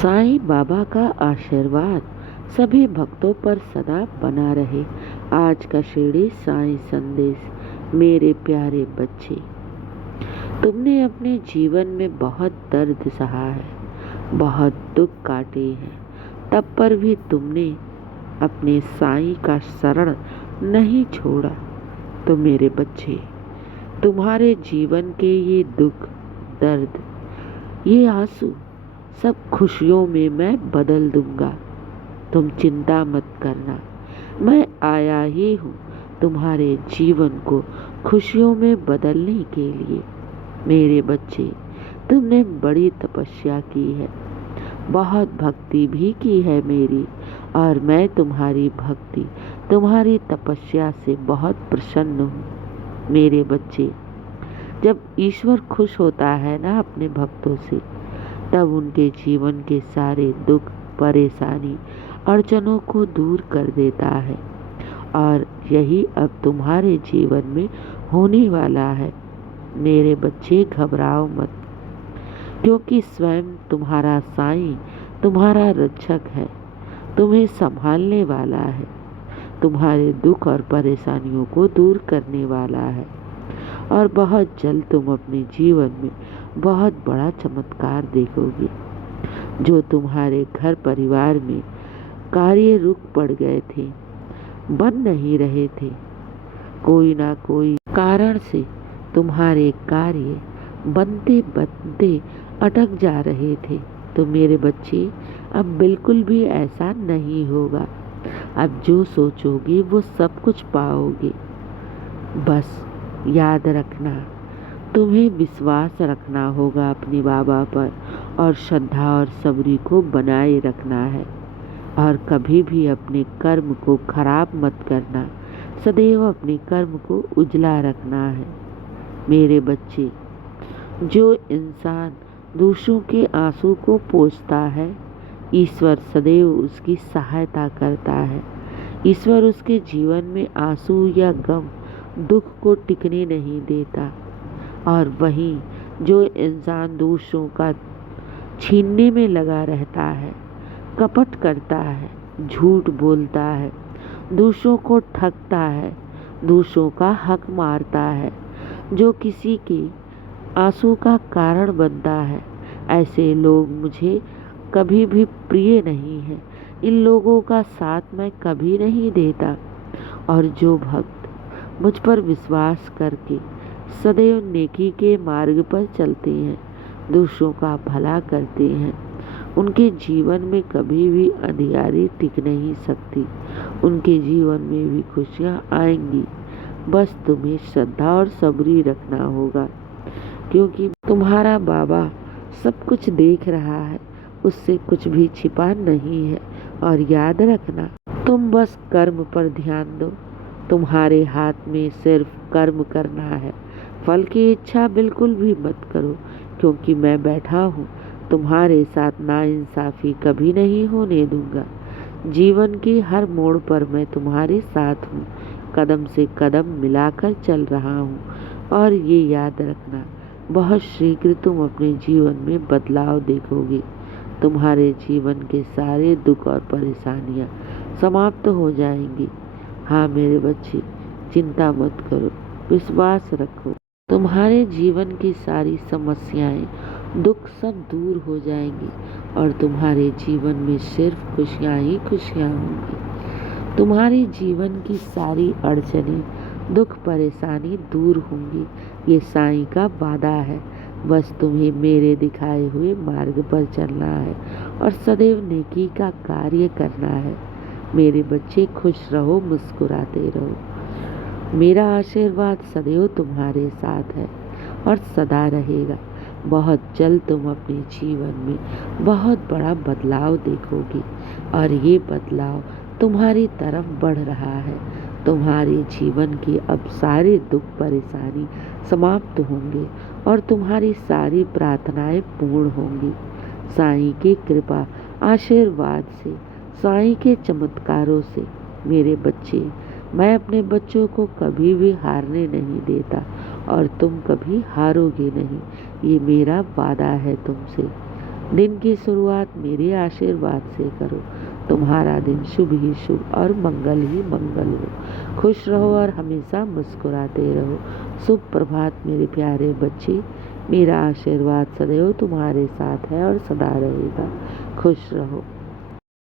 साईं बाबा का आशीर्वाद सभी भक्तों पर सदा बना रहे। आज का शिरडी साईं संदेश। मेरे प्यारे बच्चे, तुमने अपने जीवन में बहुत दर्द सहा है, बहुत दुख काटे हैं, तब पर भी तुमने अपने साईं का शरण नहीं छोड़ा। तो मेरे बच्चे, तुम्हारे जीवन के ये दुख, दर्द, ये आंसू सब खुशियों में मैं बदल दूंगा। तुम चिंता मत करना, मैं आया ही हूँ तुम्हारे जीवन को खुशियों में बदलने के लिए। मेरे बच्चे, तुमने बड़ी तपस्या की है, बहुत भक्ति भी की है मेरी, और मैं तुम्हारी भक्ति, तुम्हारी तपस्या से बहुत प्रसन्न हूँ। मेरे बच्चे, जब ईश्वर खुश होता है ना अपने भक्तों से, तब उनके जीवन के सारे दुख, परेशानी, अड़चनों को दूर कर देता है। और यही अब तुम्हारे जीवन में होने वाला है। मेरे बच्चे, घबराओ मत, क्योंकि स्वयं तुम्हारा साईं तुम्हारा रक्षक है, तुम्हें संभालने वाला है, तुम्हारे दुख और परेशानियों को दूर करने वाला है। और बहुत जल्द तुम अपने जीवन में बहुत बड़ा चमत्कार देखोगे। जो तुम्हारे घर परिवार में कार्य रुक पड़ गए थे, बन नहीं रहे थे, कोई ना कोई कारण से तुम्हारे कार्य बनते बनते अटक जा रहे थे, तो मेरे बच्चे, अब बिल्कुल भी ऐसा नहीं होगा। अब जो सोचोगे वो सब कुछ पाओगे। बस याद रखना, तुम्हें विश्वास रखना होगा अपने बाबा पर, और श्रद्धा और सब्री को बनाए रखना है। और कभी भी अपने कर्म को खराब मत करना, सदैव अपने कर्म को उजला रखना है। मेरे बच्चे, जो इंसान दूसरों के आंसू को पोंछता है, ईश्वर सदैव उसकी सहायता करता है। ईश्वर उसके जीवन में आंसू या गम, दुख को टिकने नहीं देता। और वहीं जो इंसान दूसरों का छीनने में लगा रहता है, कपट करता है, झूठ बोलता है, दूसरों को ठगता है, दूसरों का हक मारता है, जो किसी के आंसू का कारण बनता है, ऐसे लोग मुझे कभी भी प्रिय नहीं है। इन लोगों का साथ मैं कभी नहीं देता। और जो भक्त मुझ पर विश्वास करके सदैव नेकी के मार्ग पर चलते हैं, दूसरों का भला करते हैं, उनके जीवन में कभी भी अंधियारी टिक नहीं सकती। उनके जीवन में भी खुशियाँ आएंगी। बस तुम्हें श्रद्धा और सब्री रखना होगा, क्योंकि तुम्हारा बाबा सब कुछ देख रहा है, उससे कुछ भी छिपा नहीं है। और याद रखना, तुम बस कर्म पर ध्यान दो। तुम्हारे हाथ में सिर्फ कर्म करना है, फल की इच्छा बिल्कुल भी मत करो, क्योंकि मैं बैठा हूँ तुम्हारे साथ। नाइंसाफ़ी कभी नहीं होने दूंगा। जीवन की हर मोड़ पर मैं तुम्हारे साथ हूँ, कदम से कदम मिलाकर चल रहा हूँ। और ये याद रखना, बहुत शीघ्र तुम अपने जीवन में बदलाव देखोगे। तुम्हारे जीवन के सारे दुख और परेशानियाँ समाप्त हो जाएंगी। हाँ मेरे बच्चे, चिंता मत करो, विश्वास रखो। तुम्हारे जीवन की सारी समस्याएं, दुख सब दूर हो जाएंगे, और तुम्हारे जीवन में सिर्फ खुशियाँ ही खुशियाँ होंगी। तुम्हारे जीवन की सारी अड़चनें, दुख, परेशानी दूर होंगी। ये साईं का वादा है। बस तुम्हें मेरे दिखाए हुए मार्ग पर चलना है, और सदैव नेकी का कार्य करना है। मेरे बच्चे, खुश रहो, मुस्कुराते रहो। मेरा आशीर्वाद सदैव तुम्हारे साथ है और सदा रहेगा। बहुत जल्द तुम अपने जीवन में बहुत बड़ा बदलाव देखोगे, और ये बदलाव तुम्हारी तरफ बढ़ रहा है। तुम्हारे जीवन के अब सारे दुख, परेशानी समाप्त होंगे, और तुम्हारी सारी प्रार्थनाएं पूर्ण होंगी। साईं की कृपा, आशीर्वाद से, साईं के चमत्कारों से। मेरे बच्चे, मैं अपने बच्चों को कभी भी हारने नहीं देता, और तुम कभी हारोगे नहीं। ये मेरा वादा है तुमसे। दिन की शुरुआत मेरे आशीर्वाद से करो। तुम्हारा दिन शुभ ही शुभ और मंगल ही मंगल हो। खुश रहो और हमेशा मुस्कुराते रहो। शुभ प्रभात मेरे प्यारे बच्चे। मेरा आशीर्वाद सदैव तुम्हारे साथ है और सदा रहेगा। खुश रहो।